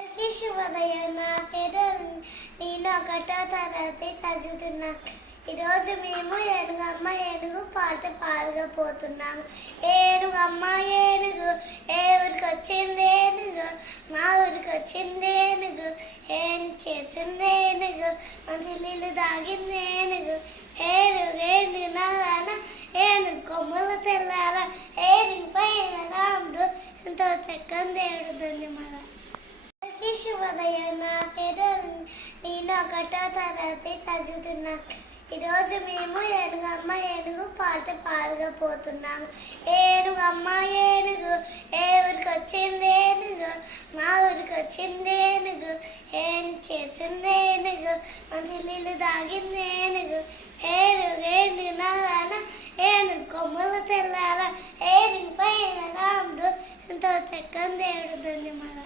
శివదయ నా పేరు నేను ఒకటో తరగతి చదువుతున్నా. ఈరోజు మేము ఏనుగమ్మ ఏనుగు పాట పాడకపోతున్నాము. ఏనుగమ్మ ఏనుగు ఏ ఊరికి వచ్చింది ఏనుగు, మా ఊరికి వచ్చింది ఏనుగు. ఏం చేసింది ఏనుగు, మంచి నీళ్ళు తాగింది ఏనుగు. ఏనుగు ఏనుగు నారాయణ ఏనుగు కొమ్ములు తెల్లాల, ఏనుగు పైన రాముడు ఎంతో చక్కని దేవుడు ధన్యవాద. శివదయ నా పేరు నేను ఒకటో తరగతి చదువుతున్నా. ఈరోజు మేము ఏనుగమ్మ ఏనుగు పాట పాడకపోతున్నాము. ఏనుగమ్మ ఏనుగు ఏ ఊరికి వచ్చింది ఏనుగు, మా ఊరికి వచ్చింది ఏనుగు. ఏం చేసింది ఏనుగు, మంచి నీళ్ళు తాగింది ఏనుగు. ఏనుగు ఏనుగు నారాయణ ఏనుగు కొమ్ములు తెల్లాల, ఏనుగు పైన రాముడు ఎంతో చక్కని దేవుడు ధన్యవాద.